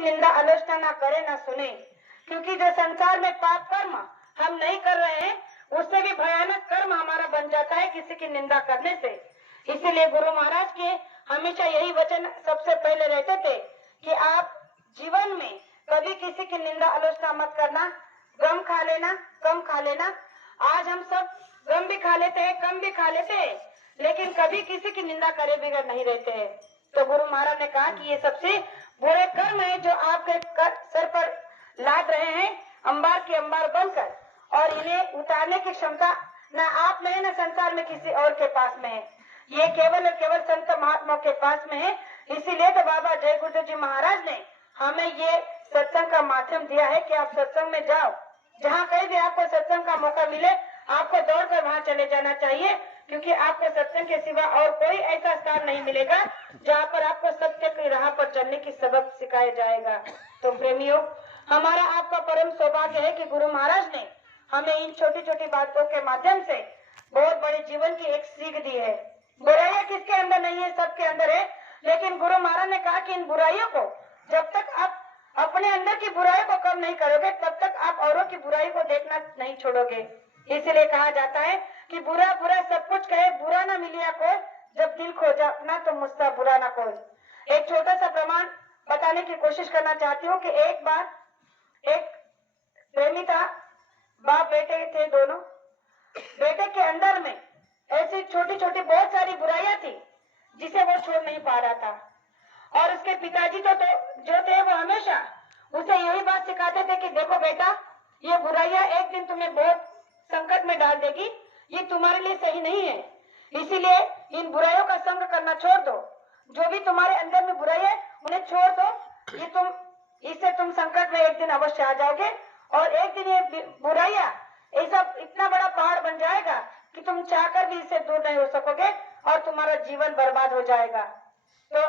निंदा आलोचना ना करे ना सुने, क्योंकि जो संसार में पाप कर्म हम नहीं कर रहे हैं उससे भी भयानक कर्म हमारा बन जाता है किसी की निंदा करने से। इसीलिए गुरु महाराज के हमेशा यही वचन सबसे पहले रहते थे कि आप जीवन में कभी किसी की निंदा आलोचना मत करना, गम खा लेना, कम खा लेना। आज हम सब गम भी खा लेते हैं, कम भी खा लेते हैं, लेकिन कभी किसी की निंदा करे बगैर नहीं रहते हैं। तो गुरु महाराज ने कहा कि ये सबसे बुरे कर्म है जो आपके सर पर लाद रहे हैं अंबार के अंबार बनकर, और इन्हें उतारने की क्षमता न आप में है न संसार में किसी और के पास में है। ये केवल और केवल संत महात्माओं के पास में है। इसीलिए तो बाबा जय गुरुदेव जी महाराज ने हमें ये सत्संग का माध्यम दिया है कि आप सत्संग में जाओ, जहाँ कहीं भी आपको सत्संग का मौका मिले आपको दौड़कर वहाँ चले जाना चाहिए, क्योंकि आपको सत्संग के सिवा और कोई ऐसा स्थान नहीं मिलेगा जहाँ पर आपको सत्य की राह पर चलने की सबक सिखाया जाएगा। तो प्रेमियों, हमारा आपका परम सौभाग्य है कि गुरु महाराज ने हमें इन छोटी छोटी बातों के माध्यम से बहुत बड़े जीवन की एक सीख दी है। बुराइयां किसके अंदर नहीं है, सबके अंदर है, लेकिन गुरु महाराज ने कहा कि इन बुराइयों को जब तक आप अपने अंदर की बुराई को कम नहीं करोगे तब तक आप औरों की बुराई को देखना नहीं छोड़ोगे। इसलिए कहा जाता है कि बुरा बुरा सब कुछ कहे, बुरा ना मिलिया कोई, जब दिल खोजा अपना तो मुझसे बुरा ना कोई। एक छोटा सा प्रमाण बताने की कोशिश करना चाहती हूँ कि एक बार एक प्रेमिका बाप बेटे थे दोनों। बेटे के अंदर में ऐसी छोटी छोटी बहुत सारी बुराइयां थी जिसे वो छोड़ नहीं पा रहा था, और उसके पिताजी तो जो थे वो हमेशा उसे यही बात सिखाते थे कि देखो बेटा, ये बुराइयां एक दिन तुम्हें बहुत संकट में डाल देगी, ये तुम्हारे लिए सही नहीं है, इसीलिए इन बुराइयों का संग करना छोड़ दो। जो भी तुम्हारे अंदर में बुराई है उन्हें छोड़ दो, इससे तुम संकट में एक दिन अवश्य आ जाओगे, और एक दिन ये बुराइयां ऐसा इतना बड़ा पहाड़ बन जाएगा कि तुम चाहकर भी इससे दूर नहीं हो सकोगे और तुम्हारा जीवन बर्बाद हो जाएगा। तो